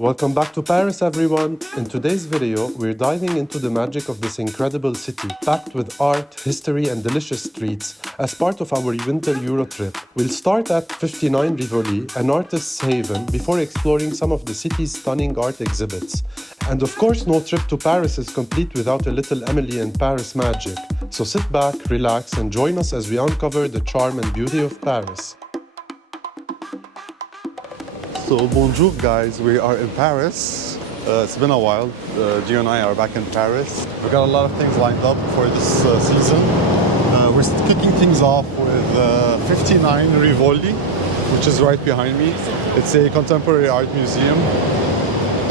Welcome back to Paris, everyone! In today's video, we're diving into the magic of this incredible city, packed with art, history, and delicious streets, as part of our winter Euro trip. We'll start at 59 Rivoli, an artist's haven, before exploring some of the city's stunning art exhibits. And of course, no trip to Paris is complete without a little Emily in Paris magic. So sit back, relax, and join us as we uncover the charm and beauty of Paris. So bonjour guys, we are in Paris. It's been a while. Gio and I are back in Paris. We've got a lot of things lined up for this season. We're kicking things off with 59 Rivoli, which is right behind me. It's a contemporary art museum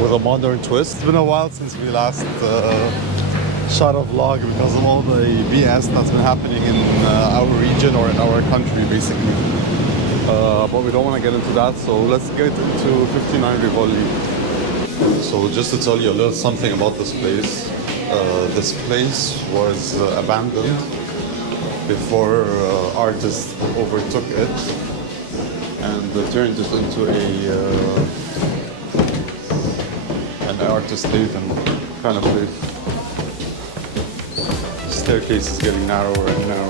with a modern twist. It's been a while since we last shot a vlog because of all the BS that's been happening in our region or in our country basically. But we don't want to get into that, so let's get into 59 Rivoli. So just to tell you a little something about this place was abandoned before artists overtook it and turned it into an artist haven kind of place. The staircase is getting narrower and narrower.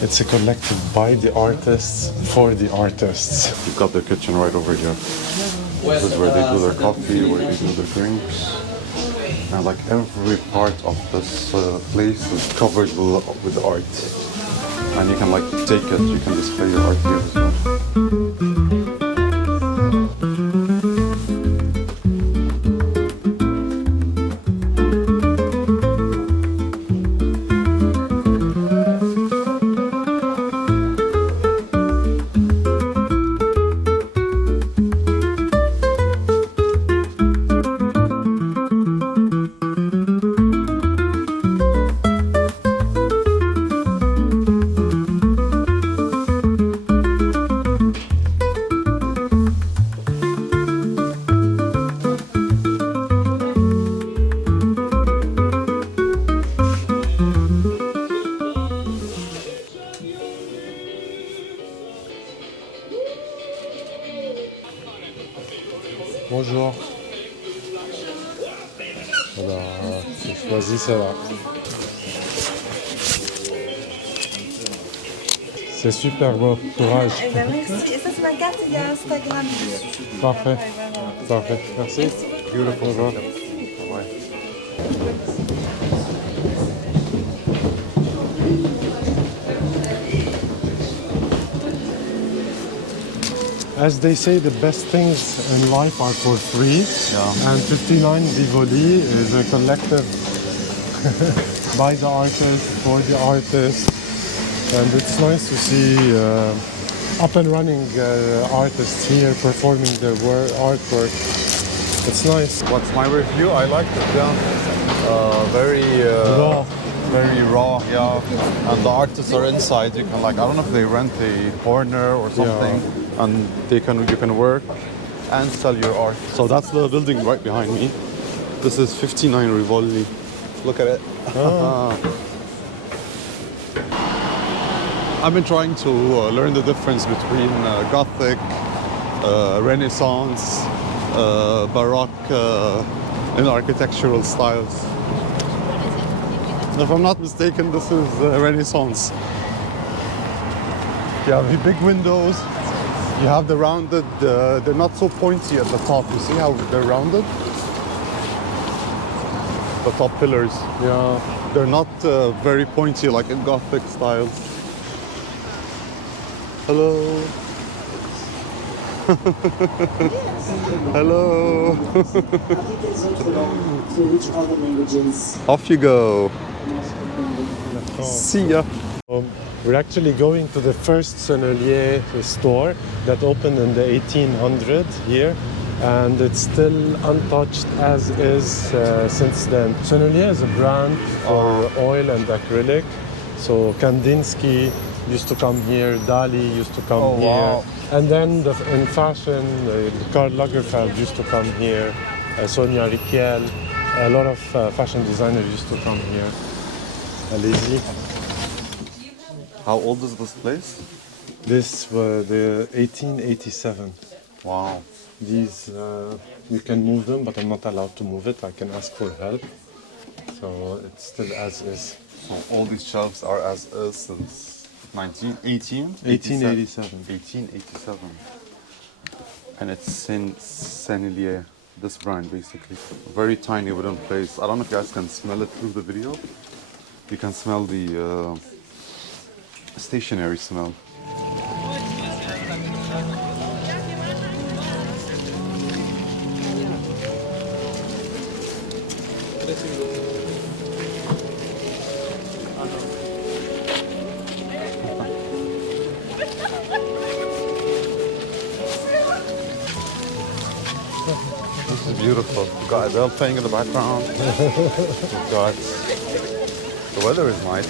It's a collective by the artists, for the artists. You've got their kitchen right over here. This is where they do their coffee, where they do their drinks. And like every part of this place is covered with art. And you can like take it, you can display your art here as well. Bonjour. Alors, j'ai choisi celle-là. C'est super beau, courage. Eh ben merci. Et ça c'est ma carte, il y a Instagram dessus. Parfait. Parfait. Merci. Beautiful. Bonjour. As they say, the best things in life are for free. Yeah. And 59 Rivoli is a collective by the artist, for the artist. And it's nice to see up and running artists here performing their artwork. It's nice. What's my review? I liked it, yeah. Very Raw. Very raw, yeah. And the artists are inside. You can like, I don't know if they rent a corner or something, and you can work and sell your art. So that's the building right behind me. This is 59 Rivoli. Look at it. I've been trying to learn the difference between Gothic, Renaissance, Baroque, and architectural styles. If I'm not mistaken, this is Renaissance. You have the big windows, you have the rounded, they're not so pointy at the top. You see how they're rounded? The top pillars. Yeah. They're not very pointy like in Gothic styles. Hello. Hello. Off you go. See ya. We're actually going to the first Sennelier store that opened in the 1800s here, and it's still untouched as is since then. Sennelier is a brand for oil and acrylic, so Kandinsky used to come here, Dali used to come Oh, here. wow. And then in fashion, Karl Lagerfeld used to come here, Sonia Rykiel, a lot of fashion designers used to come here. Allez-y. How old is this place? This was the 1887. Wow. These, you can move them, but I'm not allowed to move it. I can ask for help. So it's still as is. So all these shelves are as is since 1887. 1887. And it's in Sennelier, this brand basically. Very tiny wooden place. I don't know if you guys can smell it through the video. You can smell the stationery smell. This is beautiful. We've got Adele playing in the background. We've got... The weather is nice.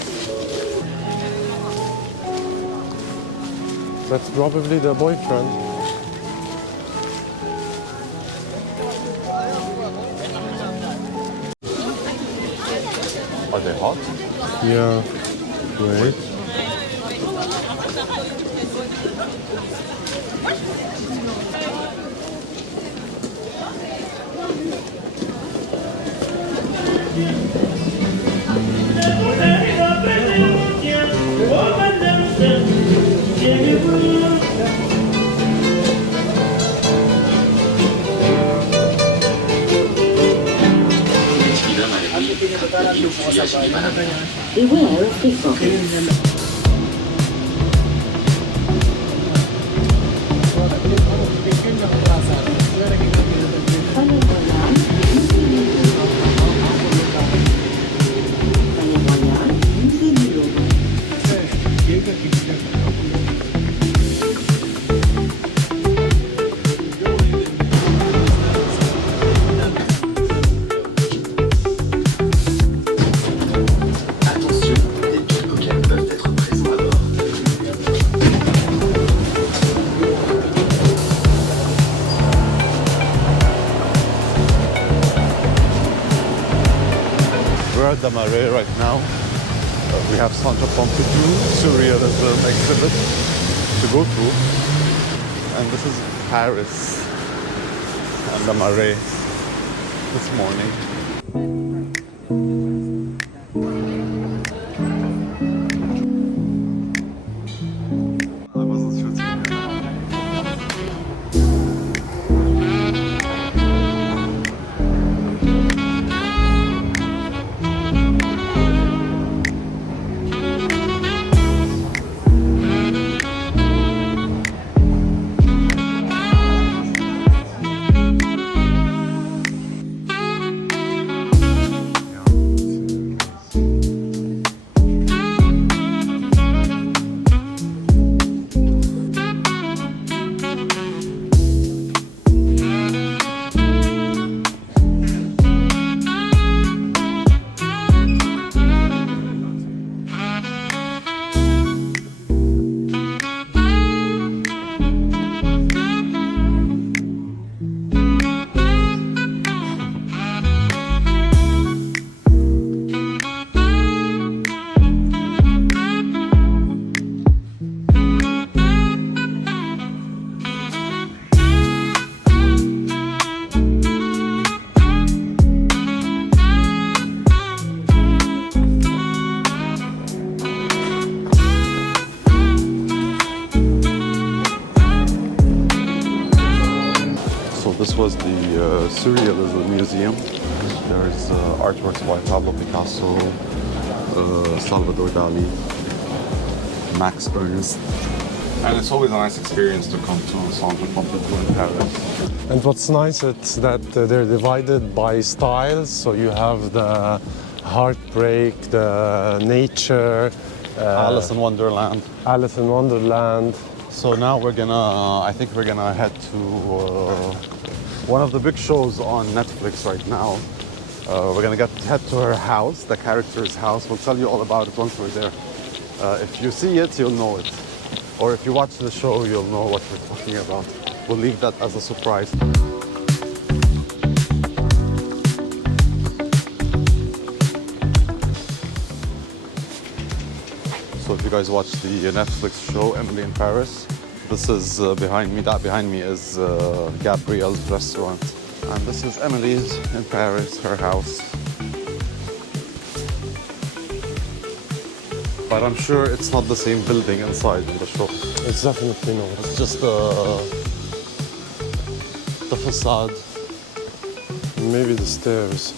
That's probably the boyfriend. Are they hot? Yeah. Wait. Beware of pickpockets. We're at the Musée right now. We have Centre Pompidou, Surrealism exhibit to go through. And this is Paris and the Musée this morning. I wasn't sure. This was the Surrealism Museum. There's artworks by Pablo Picasso, Salvador Dali, Max Ernst. And it's always a nice experience to come to Centre Pompidou in Paris. And what's nice is that they're divided by styles. So you have the heartbreak, the nature, Alice in Wonderland. Alice in Wonderland. So now I think we're gonna head to one of the big shows on Netflix right now. We're gonna head to her house, the character's house. We'll tell you all about it once we're there. If you see it, you'll know it. Or if you watch the show, you'll know what we're talking about. We'll leave that as a surprise. So if you guys watch the Netflix show, Emily in Paris, this is behind me. That behind me is Gabriel's restaurant. And this is Emily's in Paris, her house. But I'm sure it's not the same building inside in the show. It's definitely not. It's just the facade. Maybe the stairs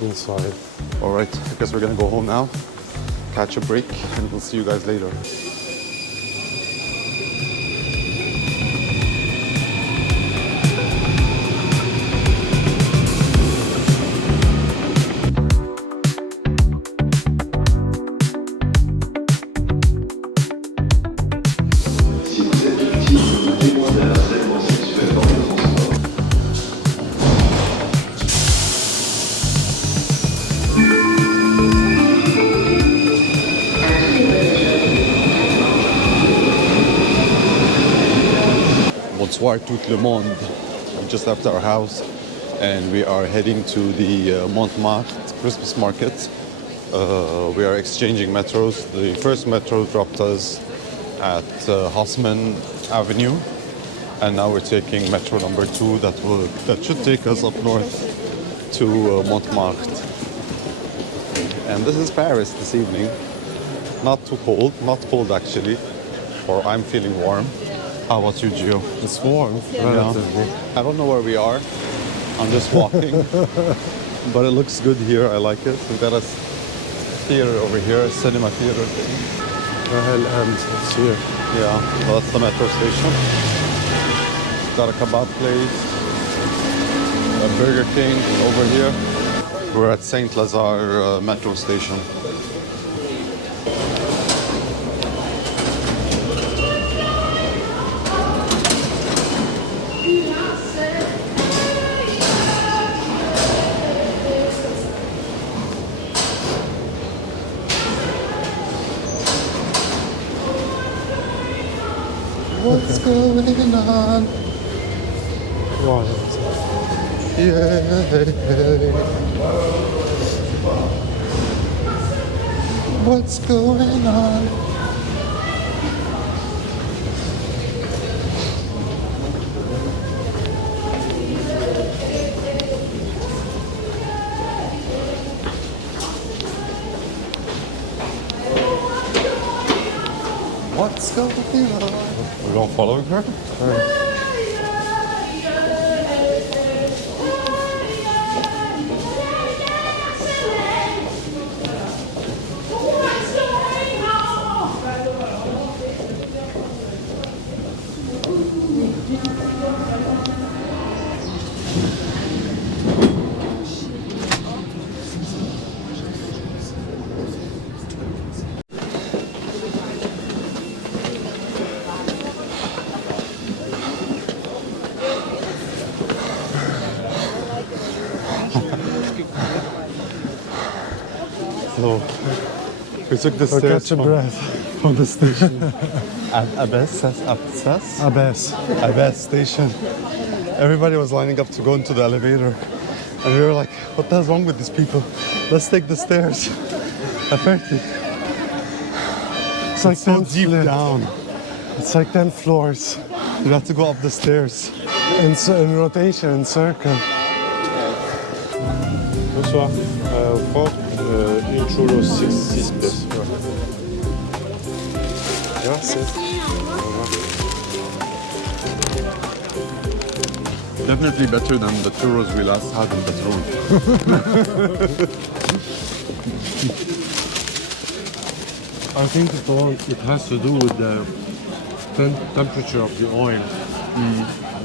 inside. All right, I guess we're gonna go home now, catch a break, and we'll see you guys later. Bonsoir tout le monde. We just left our house and we are heading to the Montmartre Christmas market. We are exchanging metros. The first metro dropped us at Haussmann Avenue, and now we're taking metro number 2 that should take us up north to Montmartre. And this is Paris this evening. Not too cold, not cold actually, or I'm feeling warm. How about you, Gio? It's warm, relatively. I don't know where we are. I'm just walking. But it looks good here. I like it. We've got a theater over here, a cinema theater. And it's here. Yeah, well, that's the metro station. Got a kebab place, a Burger King over here. We're at Saint Lazare metro station. What's going on? Wow. Yeah. What's going on? What's going on? We're gonna follow her? So we took the So stairs catch a breath from the station. at Abbas station. Everybody was lining up to go into the elevator. And we were like, what the hell's wrong with these people? Let's take the stairs. Apparently, It's like so 10 deep floors. down. It's like 10 floors. You have to go up the stairs. In rotation, in circle. Bonsoir. Franck, une cholo 6 pièces. Grazie. Definitely better than the churros we last had in Patron. I think it has to do with the temperature of the oil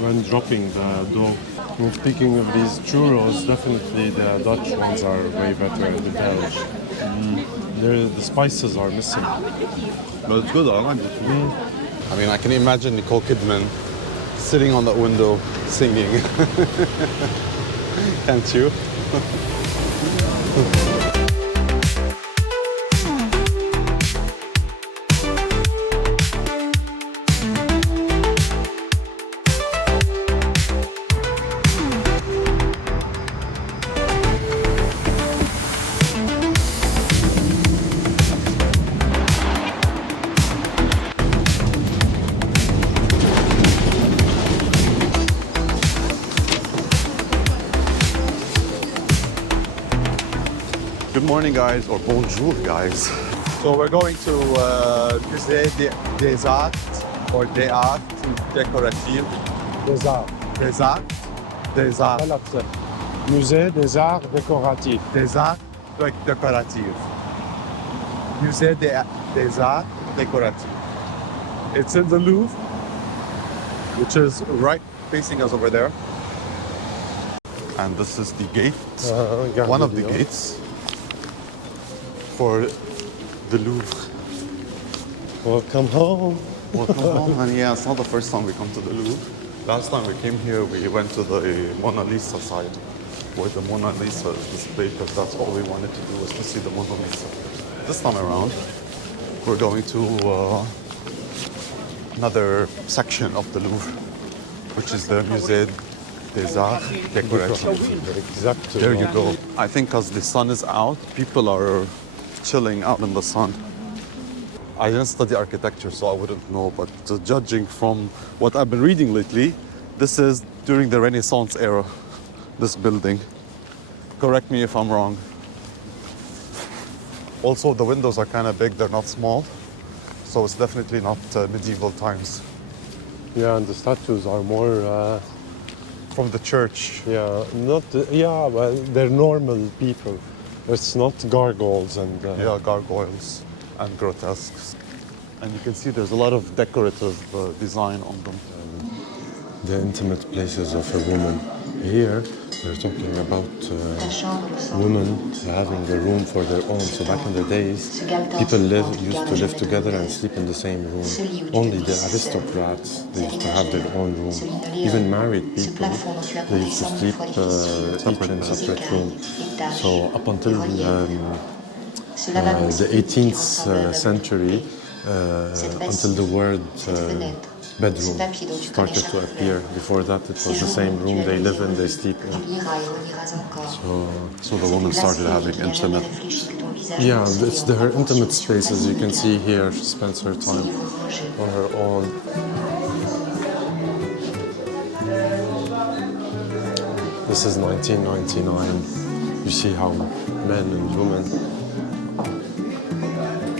when dropping the dough. And speaking of these churros, definitely the Dutch ones are way better than the Belgian. The spices are missing. But it's good, I like it. I mean, I can imagine Nicole Kidman sitting on that window singing. Can't you? morning, guys, or bonjour, guys. So we're going to Musée des Arts or des Arts Décoratifs. Des Arts. Des Arts. Des Arts. Voilà, ça. Musée des Arts Décoratifs. Des Arts Décoratifs. Musée des Arts Décoratifs. It's in the Louvre, which is right facing us over there. And this is the gate, one of the Gabriel. gates for the Louvre. Welcome home. Welcome home. And yeah, it's not the first time we come to the Louvre. Last time we came here, we went to the Mona Lisa side, where the Mona Lisa is displayed, because that's all we wanted to do was to see the Mona Lisa. This time around, we're going to another section of the Louvre, which is the Musée des Arts Décoratifs. Exactly. There you go. I think because the sun is out, people are chilling out in the sun. I didn't study architecture, so I wouldn't know, but judging from what I've been reading lately, this is during the Renaissance era, this building. Correct me if I'm wrong. Also, the windows are kind of big, they're not small, so it's definitely not medieval times. Yeah, and the statues are more, From the church. well, they're normal people. It's not gargoyles and... Yeah, gargoyles and grotesques. And you can see there's a lot of decorative design on them. The intimate places of a woman. Here, we're talking about women having a room for their own. So back in the days, people used to live together and sleep in the same room. Only the aristocrats, they used to have their own room. Even married people, they used to sleep each in a separate room. So up until the 18th century, until the word bedroom started to appear. Before that, it was the same room they live in, they sleep in. So the woman started having intimate. Yeah, it's her intimate spaces. You can see here, she spends her time on her own. This is 1999. You see how men and women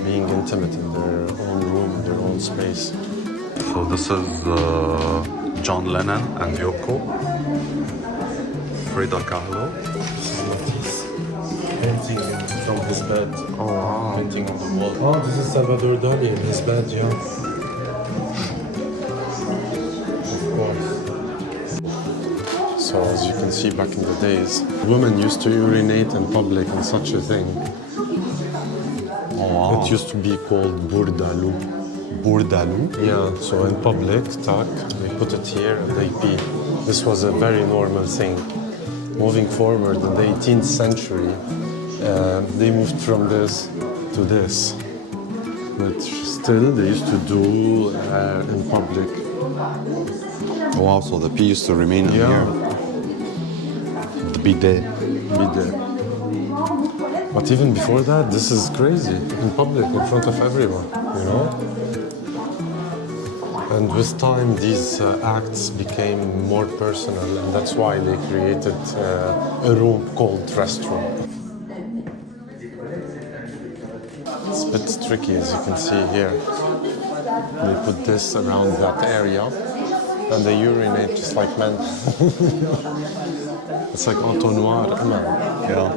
being intimate in their own room, in their own space. So this is John Lennon and Yoko, Frida Kahlo. Painting from his bed. Oh wow. Painting on the wall. Oh, this is Salvador Dali in his bed, yeah. Of course. So as you can see, back in the days, women used to urinate in public and such a thing. Oh wow. It used to be called burdalou. Burdalou. Yeah, so in public, tac, they put it here and they pee. This was a very normal thing. Moving forward in the 18th century, they moved from this to this. But still, they used to do in public. Oh wow, so the pee used to remain in Yeah. here. The bidet. Bidet. But even before that, this is crazy. In public, in front of everyone, you know? And with time, these acts became more personal, and that's why they created a room called restroom. It's a bit tricky, as you can see here. They put this around that area, and they urinate just like men. It's like entonnoir, Yeah.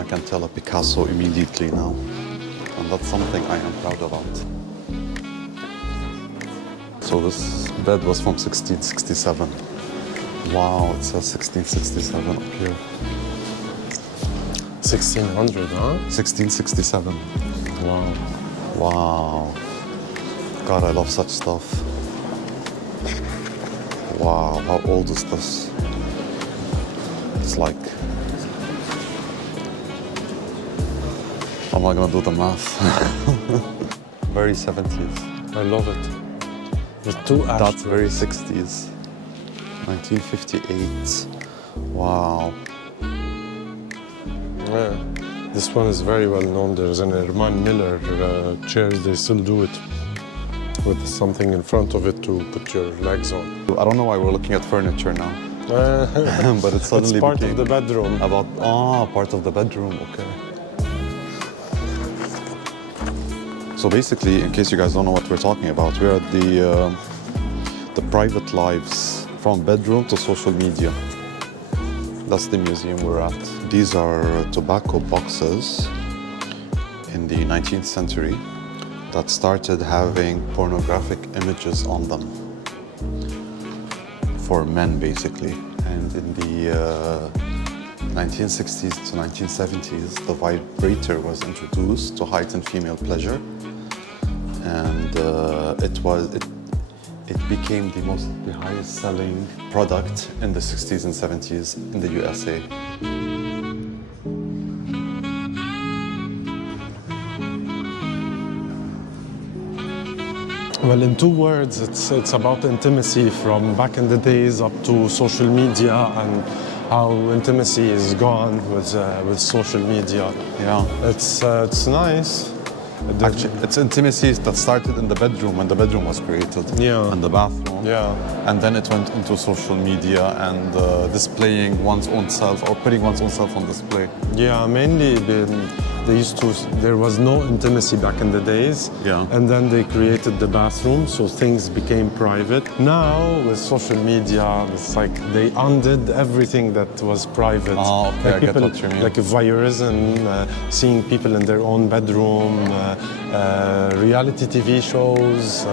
I can tell a Picasso immediately now, and that's something I am proud about. So this bed was from 1667. Wow, it says 1667 up here. 1600, huh? 1667. Wow. Wow. God, I love such stuff. Wow, how old is this? It's like... How am I gonna do the math? Very 70s. I love it. With two That's ashtrays. very 60s. 1958. Wow. Yeah. This one is very well known. There's an Herman Miller chair. They still do it with something in front of it to put your legs on. I don't know why we're looking at furniture now. But it suddenly It's part became of the bedroom. about part of the bedroom. Okay. So basically, in case you guys don't know what we're talking about, we're at the private lives from bedroom to social media. That's the museum we're at. These are tobacco boxes in the 19th century that started having pornographic images on them for men, basically. And in the 1960s to 1970s, the vibrator was introduced to heighten female pleasure, and it became the highest selling product in the 60s and 70s in the USA. Well, in two words, it's about intimacy from back in the days up to social media, and how intimacy is gone with social media. Yeah. It's nice. Actually, it's intimacy that started in the bedroom when the bedroom was created. Yeah. And the bathroom. Yeah. And then it went into social media and displaying one's own self or putting one's own self on display. Yeah, mainly there was no intimacy back in the days. Yeah. And then they created the bathroom, so things became private. Now, with social media, it's like they undid everything that was private. Oh, okay, like I get what you mean. Like voyeurism, seeing people in their own bedroom, reality TV shows.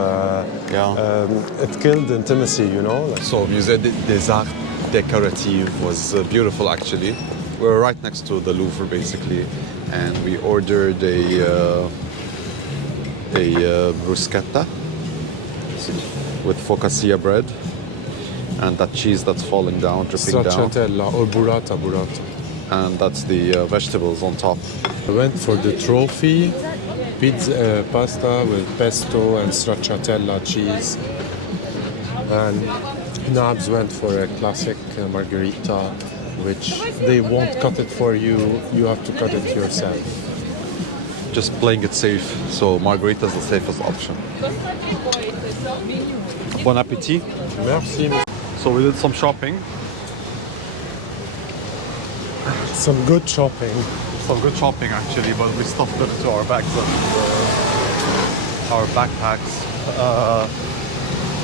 It killed intimacy, you know? Like, So Musée des Arts Décoratifs was beautiful, actually. We're right next to the Louvre, basically, and we ordered a bruschetta with focaccia bread and that cheese that's falling down, dripping down, stracciatella or burrata. and that's the vegetables on top. I went for the trophy pizza, pasta with pesto and stracciatella cheese. And Nabz went for a classic margherita, which they won't cut it for you, you have to cut it yourself. Just playing it safe, so margarita is the safest option. Bon appétit. Merci. So we did some shopping. Some good shopping. Some good shopping, actually, but we stuffed it into our bags and our backpacks.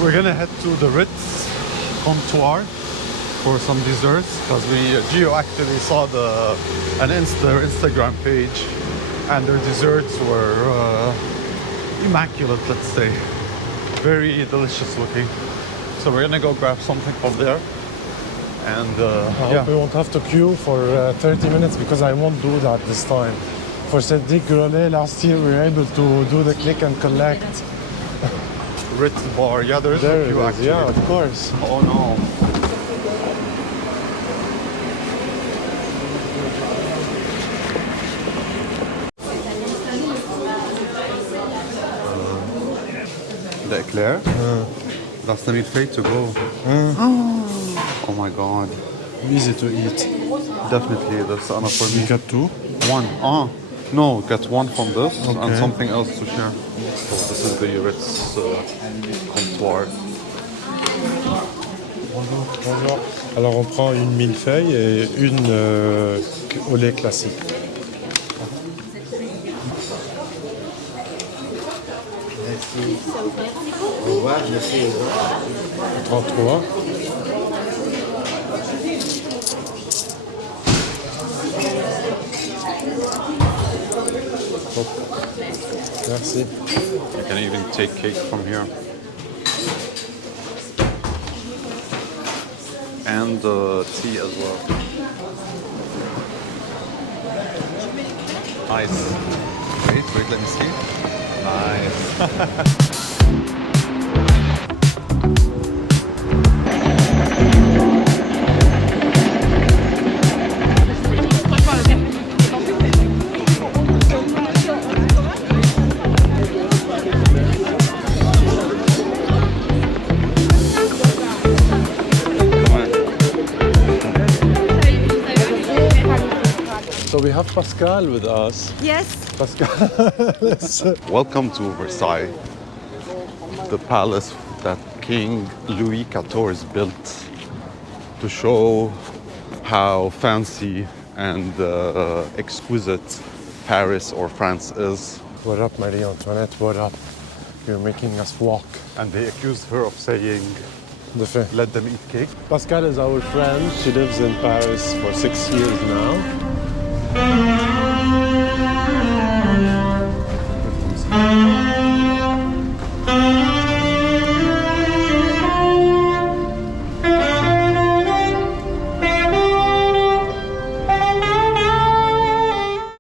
We're gonna head to the Ritz Comptoir for some desserts, because Gio actually saw their Instagram page, and their desserts were immaculate, let's say. Very delicious looking. So we're gonna go grab something from there. And I hope we won't have to queue for 30 minutes, because I won't do that this time. For Cedric Grolet, last year we were able to do the click and collect. Ritz bar, yeah, there is There a it queue is, actually. yeah, of course. Oh no. The eclair? That's the millefeuille to go. Oh my god. Easy to eat. Definitely, that's enough for me. You got two? One. No, get one from this and Okay. something else to share. So this is the Ritz Comptoir. Bonjour. Alors on prend une millefeuille et une au lait classique. Au revoir, merci. 33. Hop. Merci. You can even take cake from here. And tea as well. Nice. Wait, let me see. Nice. So we have Pascal with us. Yes. Pascal, let's, Welcome to Versailles. the palace that King Louis XIV built to show how fancy and exquisite Paris or France is. What up, Marie Antoinette? What up? You're making us walk. And they accused her of saying, The fair. let them eat cake. Pascal is our friend. She lives in Paris for 6 years now.